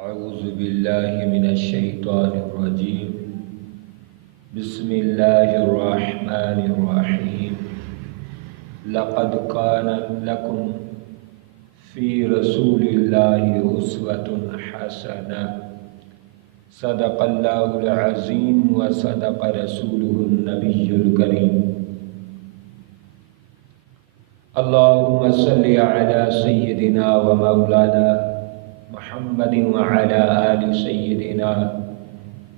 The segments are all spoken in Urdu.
اعوذ باللہ من الشیطان الرجیم بسم اللہ الرحمن الرحیم لقد کان لکم فی رسول اللہ اسوۃ حسنہ صدق اللہ العظیم وصدق رسولہ النبی الکریم اللہم صلی علی سیدنا و مولانا محمد وعلى آل سیدنا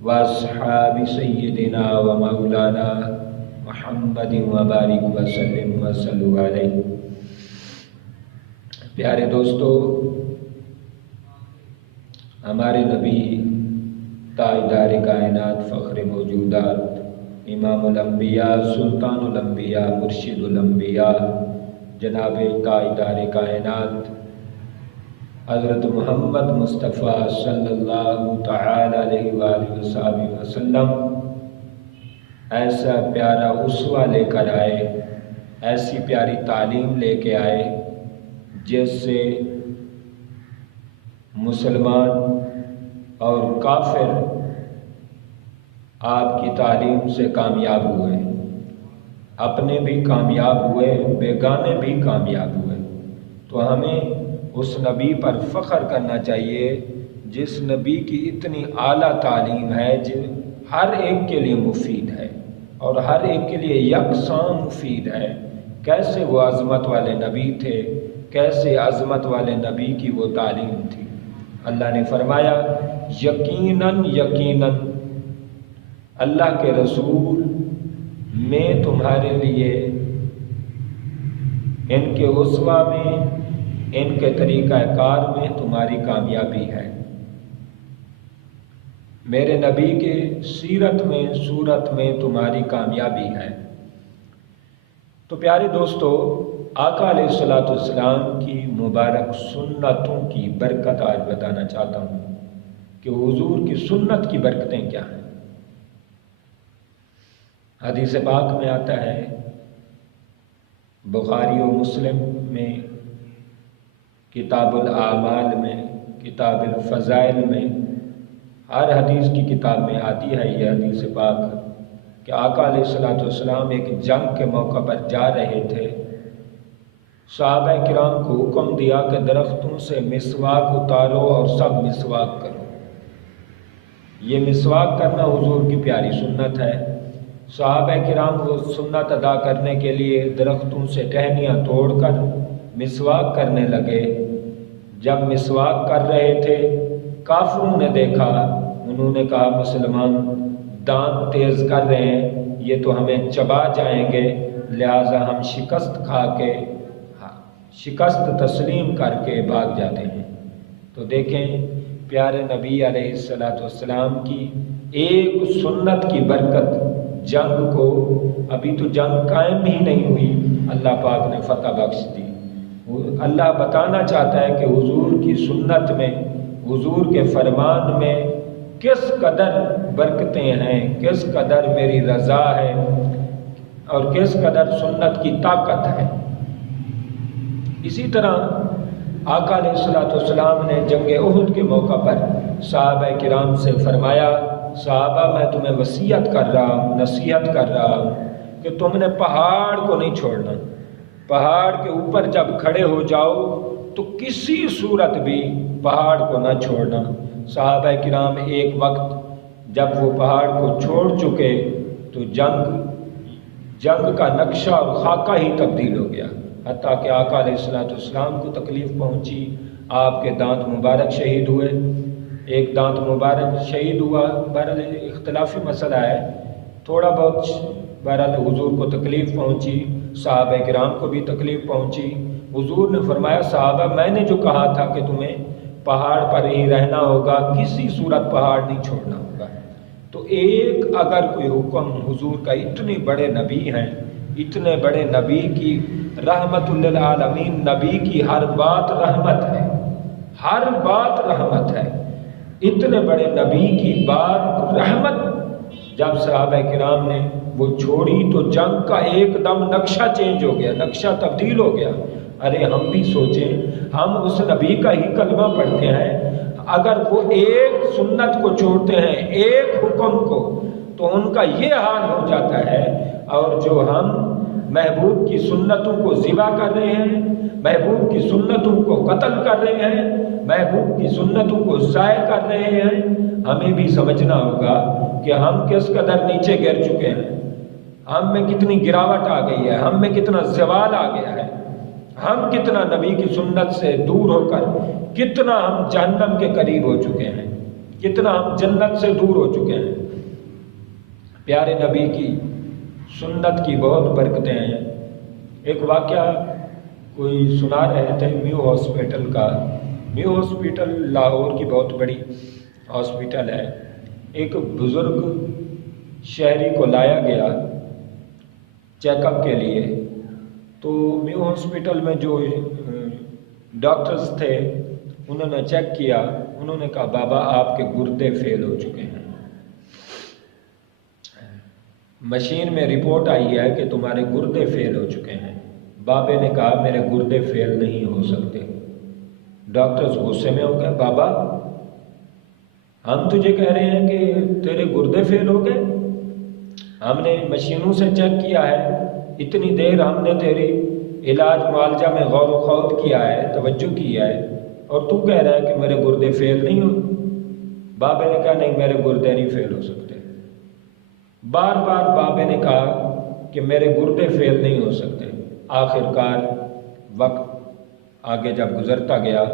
واصحاب سیدنا و مولانا محمد وبارک وسلم وصلو علیہ۔ پیارے دوستو، ہمارے نبی تاجدار کائنات فخر موجودات امام الانبیاء سلطان الانبیاء مرشد الانبیاء جناب تاجدار کائنات حضرت محمد مصطفیٰ صلی اللہ تعالی علیہ وآلہ وسلم ایسا پیارا اسوہ لے کر آئے، ایسی پیاری تعلیم لے کے آئے جس سے مسلمان اور کافر آپ کی تعلیم سے کامیاب ہوئے، اپنے بھی کامیاب ہوئے، بیگانے بھی کامیاب ہوئے۔ تو ہمیں اس نبی پر فخر کرنا چاہیے جس نبی کی اتنی اعلیٰ تعلیم ہے جو ہر ایک کے لیے مفید ہے اور ہر ایک کے لیے یکساں مفید ہے۔ کیسے وہ عظمت والے نبی تھے، کیسے عظمت والے نبی کی وہ تعلیم تھی۔ اللہ نے فرمایا یقیناً یقیناً اللہ کے رسول میں تمہارے لیے ان کے اسوہ میں، ان کے طریقہ کار میں تمہاری کامیابی ہے، میرے نبی کے سیرت میں صورت میں تمہاری کامیابی ہے۔ تو پیارے دوستو، آقا علیہ الصلوۃ والسلام کی مبارک سنتوں کی برکت آج بتانا چاہتا ہوں کہ حضور کی سنت کی برکتیں کیا ہیں۔ حدیث پاک میں آتا ہے، بخاری و مسلم میں، کتاب الاعمال میں، کتاب الفضائل میں، ہر حدیث کی کتاب میں آتی ہے یہ حدیث پاک کہ آقا علیہ الصلوۃ والسلام ایک جنگ کے موقع پر جا رہے تھے۔ صحابہ کرام کو حکم دیا کہ درختوں سے مسواک اتارو اور سب مسواک کرو۔ یہ مسواک کرنا حضور کی پیاری سنت ہے۔ صحابہ کرام کو سنت ادا کرنے کے لیے درختوں سے ٹہنیاں توڑ کر مسواک کرنے لگے۔ جب مسواک کر رہے تھے، کافروں نے دیکھا، انہوں نے کہا مسلمان دانت تیز کر رہے ہیں، یہ تو ہمیں چبا جائیں گے، لہٰذا ہم شکست کھا کے، شکست تسلیم کر کے بھاگ جاتے ہیں۔ تو دیکھیں پیارے نبی علیہ الصلوۃ والسلام کی ایک سنت کی برکت، جنگ کو، ابھی تو جنگ قائم ہی نہیں ہوئی، اللہ پاک نے فتح بخش دی۔ اللہ بتانا چاہتا ہے کہ حضور کی سنت میں، حضور کے فرمان میں کس قدر برکتیں ہیں، کس قدر میری رضا ہے اور کس قدر سنت کی طاقت ہے۔ اسی طرح آقا علیہ الصلوۃ والسلام نے جنگ احد کے موقع پر صحابہ کرام سے فرمایا، صحابہ میں تمہیں وصیت کر رہا ہوں، نصیحت کر رہا ہوں کہ تم نے پہاڑ کو نہیں چھوڑنا۔ پہاڑ کے اوپر جب کھڑے ہو جاؤ تو کسی صورت بھی پہاڑ کو نہ چھوڑنا۔ صحابہ کرام ایک وقت جب وہ پہاڑ کو چھوڑ چکے تو جنگ کا نقشہ اور خاکہ ہی تبدیل ہو گیا، حتیٰ کہ آقا علیہ الصلوۃ والسلام کو تکلیف پہنچی، آپ کے دانت مبارک شہید ہوئے، ایک دانت مبارک شہید ہوا۔ بہرحال اختلافی مسئلہ ہے، تھوڑا بہت بہرحال حضور کو تکلیف پہنچی، صحابہ کرام کو بھی تکلیف پہنچی۔ حضور نے فرمایا صحابہ میں نے جو کہا تھا کہ تمہیں پہاڑ پر ہی رہنا ہوگا، کسی صورت پہاڑ نہیں چھوڑنا ہوگا۔ تو ایک اگر کوئی حکم حضور کا، اتنے بڑے نبی ہیں، اتنے بڑے نبی کی رحمت للعالمین، نبی کی ہر بات رحمت ہے، ہر بات رحمت ہے، اتنے بڑے نبی کی بات رحمت جب صحابہ کرام نے وہ چھوڑی تو جنگ کا ایک دم نقشہ چینج ہو گیا، نقشہ تبدیل ہو گیا۔ ارے ہم بھی سوچیں، ہم اس نبی کا ہی کلمہ پڑھتے ہیں، اگر وہ ایک سنت کو چھوڑتے ہیں، ایک حکم کو، تو ان کا یہ حال ہو جاتا ہے۔ اور جو ہم محبوب کی سنتوں کو ذبح کر رہے ہیں، محبوب کی سنتوں کو قتل کر رہے ہیں، محبوب کی سنتوں کو ضائع کر رہے ہیں، ہمیں بھی سمجھنا ہوگا کہ ہم کس قدر نیچے گر چکے ہیں، ہم میں کتنی گراوٹ آ گئی ہے، ہم میں کتنا زوال آ گیا ہے، ہم کتنا نبی کی سنت سے دور ہو کر کتنا ہم جہنم کے قریب ہو چکے ہیں، کتنا ہم جنت سے دور ہو چکے ہیں۔ پیارے نبی کی سنت کی بہت برکتیں ہیں۔ ایک واقعہ کوئی سنا رہے تھے میو ہاسپٹل کا۔ میو ہاسپٹل لاہور کی بہت بڑی ہاسپٹل ہے۔ ایک بزرگ شہری کو لایا گیا چیک اپ کے لیے، تو میو ہاسپٹل میں جو ڈاکٹرز تھے انہوں نے چیک کیا، انہوں نے کہا بابا آپ کے گردے فیل ہو چکے ہیں، مشین میں رپورٹ آئی ہے کہ تمہارے گردے فیل ہو چکے ہیں۔ بابے نے کہا میرے گردے فیل نہیں ہو سکتے۔ ڈاکٹرز غصے میں ہو گئے، بابا ہم تجھے کہہ رہے ہیں کہ تیرے گردے فیل ہو گئے، ہم نے مشینوں سے چیک کیا ہے، اتنی دیر ہم نے تیری علاج معالجہ میں غور و خوض کیا ہے، توجہ کی ہے، اور تو کہہ رہا ہے کہ میرے گردے فیل نہیں ہو۔ بابے نے کہا نہیں میرے گردے نہیں فیل ہو سکتے۔ بار بار بابے نے کہا کہ میرے گردے فیل نہیں ہو سکتے۔ آخر کار وقت آگے جب گزرتا گیا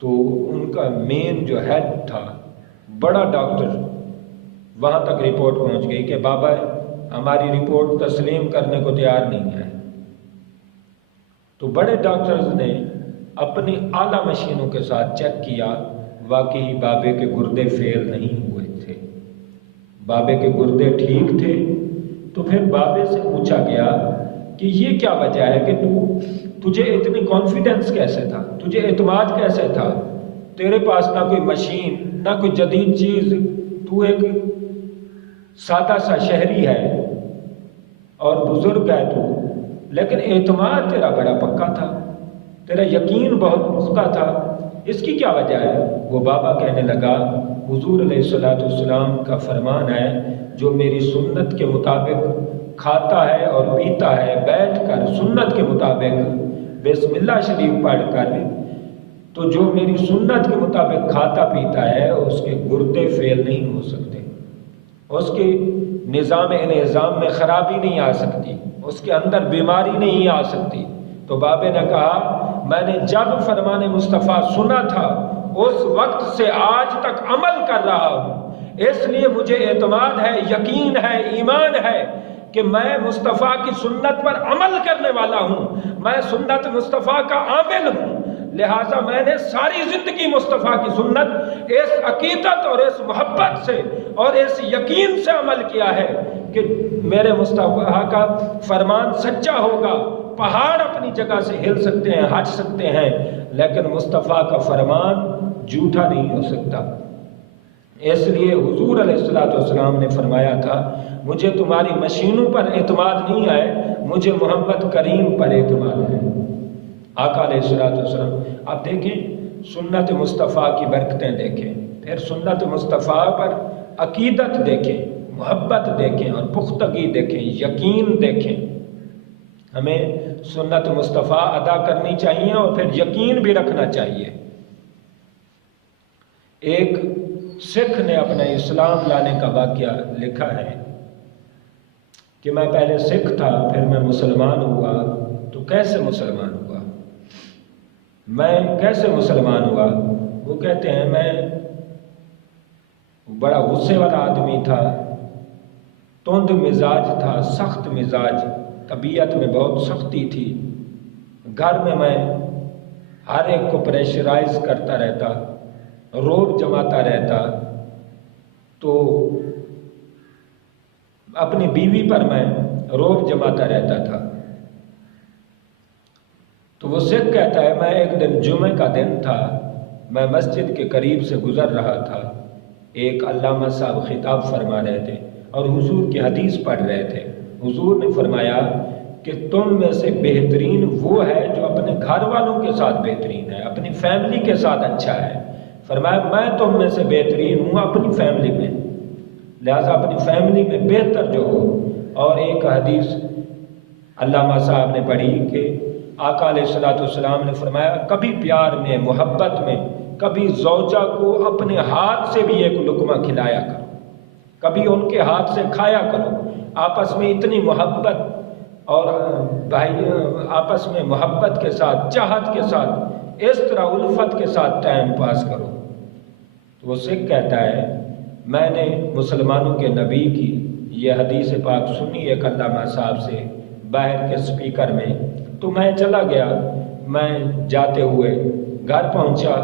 تو ان کا مین جو ہیڈ تھا، بڑا ڈاکٹر، وہاں تک رپورٹ پہنچ گئی کہ بابا ہماری رپورٹ تسلیم کرنے کو تیار نہیں ہے۔ تو بڑے ڈاکٹرز نے اپنی اعلیٰ مشینوں کے ساتھ چیک کیا، واقعی بابے کے گردے فیل نہیں ہوئے تھے، بابے کے گردے ٹھیک تھے۔ تو پھر بابے سے پوچھا گیا کہ یہ کیا وجہ ہے کہ تجھے اتنی کانفیڈنس کیسے تھا، تجھے اعتماد کیسے تھا، تیرے پاس نہ کوئی مشین نہ کوئی جدید چیز، تو ایک سادہ سا شہری ہے اور بزرگ ہے تو، لیکن اعتماد تیرا بڑا پکا تھا، تیرا یقین بہت پختہ تھا، اس کی کیا وجہ ہے؟ وہ بابا کہنے لگا حضور علیہ السلام کا فرمان ہے جو میری سنت کے مطابق کھاتا ہے اور پیتا ہے بیٹھ کر سنت کے مطابق بسم اللہ شریف پڑھ کر، تو جو میری سنت کے مطابق کھاتا پیتا ہے اس کے گردے فیل نہیں ہو سکتے، اس کے نظام انہضام میں خرابی نہیں آ سکتی، اس کے اندر بیماری نہیں آ سکتی۔ تو بابے نے کہا میں نے جب فرمان مصطفیٰ سنا تھا اس وقت سے آج تک عمل کر رہا ہوں، اس لیے مجھے اعتماد ہے، یقین ہے، ایمان ہے کہ میں مصطفیٰ کی سنت پر عمل کرنے والا ہوں، میں سنت مصطفیٰ کا عامل ہوں، لہٰذا میں نے ساری زندگی مصطفیٰ کی سنت اس عقیدت اور اس محبت سے اور اس یقین سے عمل کیا ہے کہ میرے مصطفیٰ کا فرمان سچا ہوگا۔ پہاڑ اپنی جگہ سے ہل سکتے ہیں، ہٹ سکتے ہیں، لیکن مصطفیٰ کا فرمان جھوٹا نہیں ہو سکتا۔ اس لیے حضور علیہ السلام نے فرمایا تھا مجھے تمہاری مشینوں پر اعتماد نہیں ہے، مجھے محمد کریم پر اعتماد ہے۔ آقا علیہ السلام آپ دیکھیں، سنت مصطفیٰ کی برکتیں دیکھیں، پھر سنت مصطفیٰ پر عقیدت دیکھیں، محبت دیکھیں اور پختگی دیکھیں، یقین دیکھیں۔ ہمیں سنت مصطفیٰ ادا کرنی چاہیے اور پھر یقین بھی رکھنا چاہیے۔ ایک سکھ نے اپنا اسلام لانے کا واقعہ لکھا ہے کہ میں پہلے سکھ تھا، پھر میں مسلمان ہوا۔ تو کیسے مسلمان ہوا؟ میں کیسے مسلمان ہوا؟ وہ کہتے ہیں میں بڑا غصے والا آدمی تھا، تند مزاج تھا، سخت مزاج، طبیعت میں بہت سختی تھی، گھر میں ہر ایک کو پریشرائز کرتا رہتا، روب جماتا رہتا، تو اپنی بیوی پر میں روب جماتا رہتا تھا۔ تو وہ سکھ کہتا ہے میں ایک دن جمعہ کا دن تھا، میں مسجد کے قریب سے گزر رہا تھا، ایک علامہ صاحب خطاب فرما رہے تھے اور حضور کی حدیث پڑھ رہے تھے۔ حضور نے فرمایا کہ تم میں سے بہترین وہ ہے جو اپنے گھر والوں کے ساتھ بہترین ہے، اپنی فیملی کے ساتھ اچھا ہے، فرمایا میں تم میں سے بہترین ہوں اپنی فیملی میں، لہذا اپنی فیملی میں بہتر جو ہو۔ اور ایک حدیث علامہ صاحب نے پڑھی کہ آقا علیہ الصلوۃ والسلام نے فرمایا کبھی پیار میں، محبت میں، کبھی زوجہ کو اپنے ہاتھ سے بھی ایک لقمہ کھلایا کرو، کبھی ان کے ہاتھ سے کھایا کرو۔ آپس میں اتنی محبت اور بھائی آپس میں محبت کے ساتھ، چاہت کے ساتھ، اس طرح الفت کے ساتھ ٹائم پاس کرو۔ تو وہ سکھ کہتا ہے میں نے مسلمانوں کے نبی کی یہ حدیث پاک سنی ایک علامہ صاحب سے باہر کے سپیکر میں، تو میں چلا گیا، میں جاتے ہوئے گھر پہنچا،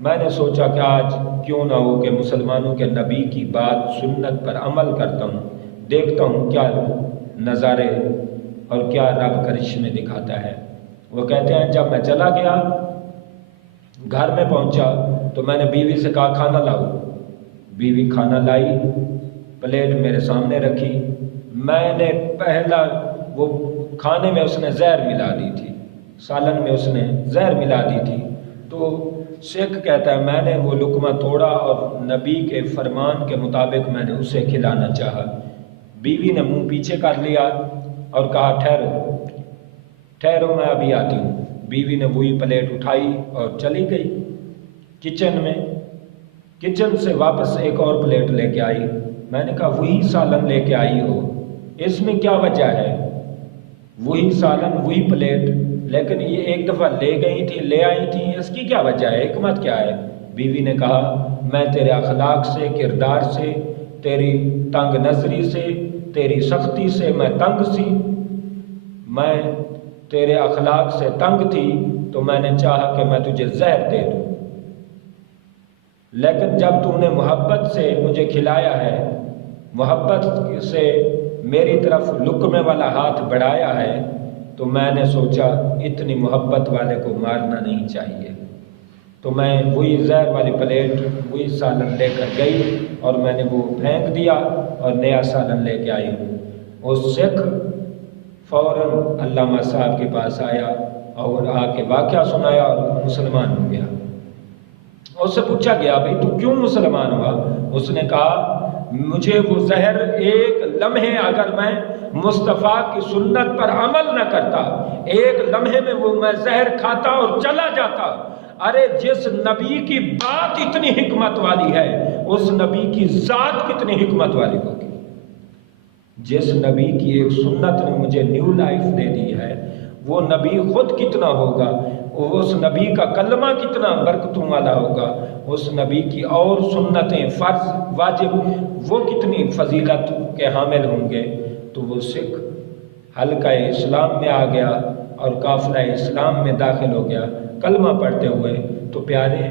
میں نے سوچا کہ آج کیوں نہ ہو کہ مسلمانوں کے نبی کی بات سنت پر عمل کرتا ہوں، دیکھتا ہوں کیا نظارے اور کیا رب کرشمے دکھاتا ہے۔ وہ کہتے ہیں جب میں چلا گیا، گھر میں پہنچا تو میں نے بیوی سے کہا کھانا لاؤ، بیوی کھانا لائی، پلیٹ میرے سامنے رکھی، میں نے پہلا وہ کھانے میں اس نے زہر ملا دی تھی، سالن میں اس نے زہر ملا دی تھی، تو سکھ کہتا ہے میں نے وہ لقمہ توڑا اور نبی کے فرمان کے مطابق میں نے اسے کھلانا چاہا۔ بیوی نے منہ پیچھے کر لیا اور کہا ٹھہرو ٹھہرو میں ابھی آتی ہوں۔ بیوی نے وہی پلیٹ اٹھائی اور چلی گئی کچن میں، کچن سے واپس ایک اور پلیٹ لے کے آئی، میں نے کہا وہی سالن لے کے آئی ہو، اس میں کیا وجہ ہے؟ وہی سالن وہی پلیٹ، لیکن یہ ایک دفعہ لے گئی تھی، لے آئی تھی، اس کی کیا وجہ ہے، حکمت کیا ہے؟ بیوی نے کہا میں تیرے اخلاق سے، کردار سے، تیری تنگ نظری سے، تیری سختی سے میں تنگ سی، میں تیرے اخلاق سے تنگ تھی تو میں نے چاہا کہ میں تجھے زہر دے دوں، لیکن جب تو نے محبت سے مجھے کھلایا ہے، محبت سے میری طرف لقمے والا ہاتھ بڑھایا ہے، تو میں نے سوچا اتنی محبت والے کو مارنا نہیں چاہیے، تو میں وہی زہر والی پلیٹ وہی سالن لے کر گئی اور میں نے وہ پھینک دیا اور نیا سالن لے کے آئی ہوں۔ وہ سکھ فوراً علامہ صاحب کے پاس آیا اور آ کے واقعہ سنایا اور مسلمان ہو گیا۔ اس سے پوچھا گیا بھئی تو کیوں مسلمان ہوا؟ اس نے کہا مجھے وہ زہر ایک لمحے اگر میں مصطفیٰ کی سنت پر عمل نہ کرتا، ایک لمحے میں وہ میں زہر کھاتا اور چلا جاتا۔ ارے جس نبی کی بات اتنی حکمت والی ہے، اس نبی کی ذات کتنی حکمت والی ہوگی۔ جس نبی کی ایک سنت نے مجھے نیو لائف دے دی ہے، وہ نبی خود کتنا ہوگا، اس نبی کا کلمہ کتنا برکتوں والا ہوگا، اس نبی کی اور سنتیں فرض واجب وہ کتنی فضیلت کے حامل ہوں گے۔ تو وہ سکھ حلقہ اسلام میں آ گیا اور قافلہ اسلام میں داخل ہو گیا کلمہ پڑھتے ہوئے، تو پیارے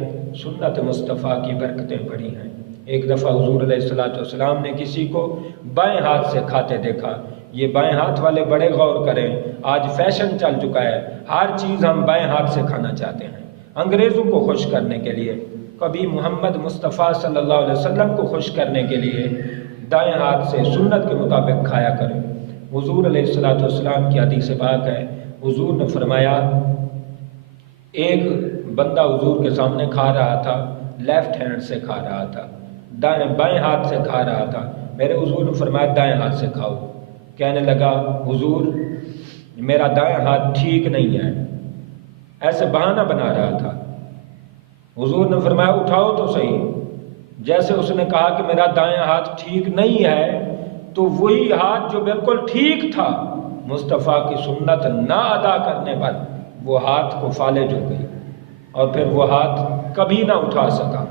سنت مصطفیٰ کی برکتیں پڑھی ہیں۔ ایک دفعہ حضور علیہ الصلوۃ والسلام نے کسی کو بائیں ہاتھ سے کھاتے دیکھا۔ یہ بائیں ہاتھ والے بڑے غور کریں، آج فیشن چل چکا ہے، ہر چیز ہم بائیں ہاتھ سے کھانا چاہتے ہیں انگریزوں کو خوش کرنے کے لیے، کبھی محمد مصطفیٰ صلی اللہ علیہ وسلم کو خوش کرنے کے لیے دائیں ہاتھ سے سنت کے مطابق کھایا کریں۔ حضور علیہ الصلوۃ والسلام کی حدیث پاک ہے، حضور نے فرمایا ایک بندہ حضور کے سامنے کھا رہا تھا، لیفٹ ہینڈ سے کھا رہا تھا، بائیں ہاتھ سے کھا رہا تھا، میرے حضور نے فرمایا دائیں ہاتھ سے کھاؤ۔ کہنے لگا حضور میرا دائیں ہاتھ ٹھیک نہیں ہے، ایسے بہانہ بنا رہا تھا۔ حضور نے فرمایا اٹھاؤ تو صحیح۔ جیسے اس نے کہا کہ میرا دائیں ہاتھ ٹھیک نہیں ہے، تو وہی ہاتھ جو بالکل ٹھیک تھا مصطفیٰ کی سنت نہ ادا کرنے پر وہ ہاتھ کو فالج ہو گئی اور پھر وہ ہاتھ کبھی نہ اٹھا سکا۔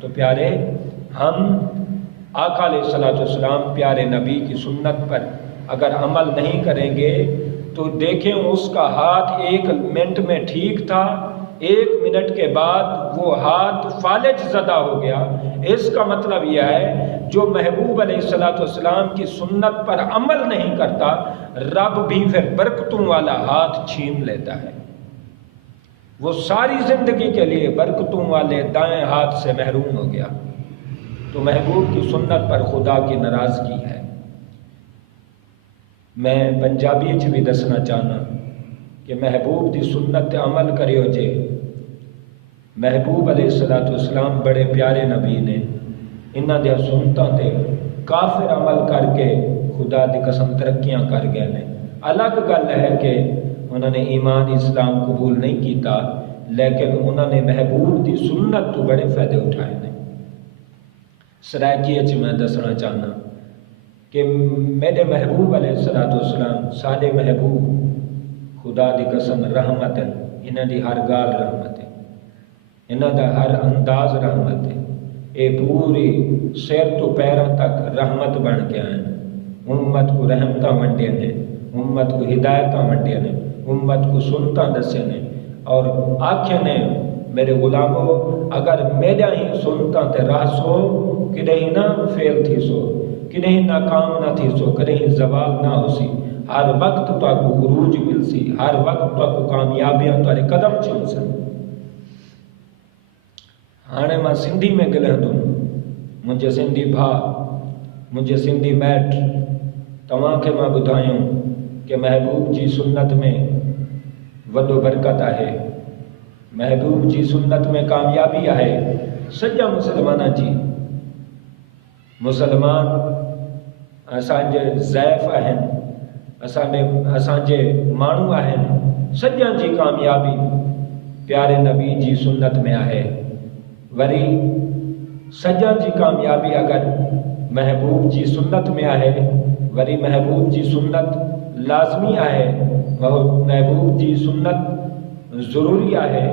تو پیارے ہم آقا علیہ الصلوۃ والسلام پیارے نبی کی سنت پر اگر عمل نہیں کریں گے تو دیکھیں اس کا ہاتھ ایک منٹ میں ٹھیک تھا، ایک منٹ کے بعد وہ ہاتھ فالج زدہ ہو گیا۔ اس کا مطلب یہ ہے جو محبوب علیہ الصلوۃ والسلام کی سنت پر عمل نہیں کرتا، رب بھی پھر برکتوں والا ہاتھ چھین لیتا ہے، وہ ساری زندگی کے لیے برکتوں والے دائیں ہاتھ سے محروم ہو گیا۔ تو محبوب کی سنت پر خدا کی ناراضگی ہے۔ میں پنجابی چ بھی دسنا چاہنا کہ محبوب دی سنت تے عمل کریو جے محبوب علیہ السلام بڑے پیارے نبی نے، انہاں دے سنتاں تے کافر عمل کر کے خدا دی قسم ترقیاں کر گئے نے۔ الگ گل ہے کہ انہوں نے ایمان اسلام قبول نہیں کیتا، لیکن انہوں نے محبوب دی سنت تو بڑے فائدے اٹھائے نے۔ سرائکی میں دسنا چاہنا کہ میرے محبوب علیہ السلام سارے محبوب خدا دی قسم رحمت ہے، انہاں دی ہر گال رحمت ہے، انہاں دا ہر انداز رحمت ہے، اے پوری سیر تو پیروں تک رحمت بن کے آئے، امت کو رحمتاں ونڈے نے، امت کو ہدایتاں ونڈے نے، امت کو سنتاں دسے نے، اور آکھے نے میرے غلاموں اگر میرا ہی سنتاں تے راہ سو کدے ہی نہ فیل تھی سو، کدے ہی ناکام نہ تھی سو، کدے ہی زوال نہ ہو سی، ہر وقت تو آپ کو عروج مل سی، ہر وقت تو آپ کو کامیابیاں تارے قدم چل سن۔ ہانے ماں سندھی میں گلہ دوں، مجھے سندھی بھا، مجھے سندھی میٹ، تمام کے ماں بدھائیوں کہ محبوب جی سنت میں وڈو برکت ہے، محبوب جی سنت میں کامیابی ہے۔ سجا مسلمانہ جی، مسلمان اسانجے ضعیف ہیں، اسانجے مانو ہیں، سجا جی کامیابی پیارے نبی جی سنت میں ہے۔ وری سجا جی کامیابی اگر محبوب جی سنت میں ہے، وری محبوب جی سنت لازمی ہے، محبوب جی سنت ضروری ہے،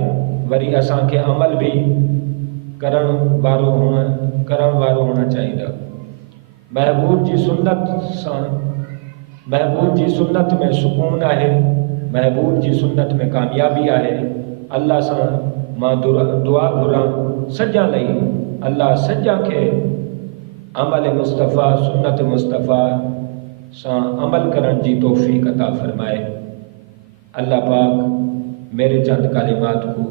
وری اساں کے عمل بھی کرن وارو ہونا چاہیے۔ محبوب جی سنت میں سکون ہے، محبوب جی سنت میں کامیابی ہے۔ اللہ سا ماں دعا گھراں سجا لئی، اللہ سجا کے عمل مصطفیٰ سنت مصطفیٰ سا عمل کرن جی توفیق عطا فرمائے۔ اللہ پاک میرے چند کلمات کو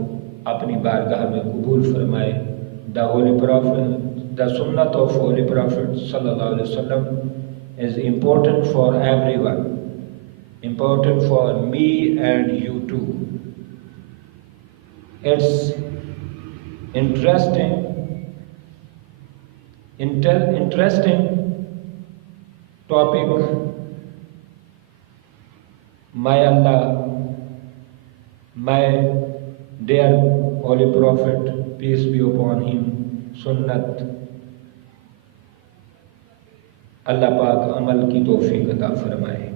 اپنی بارگاہ میں قبول فرمائے۔ The Holy Prophet, the Sunnah of Holy Prophet sallallahu alaihi wasallam is important for everyone, important for me and you too. It's interesting topic. My Allah, my dear Holy Prophet, peace be upon him, سنت اللہ پاک عمل کی توفیق عطا فرمائے۔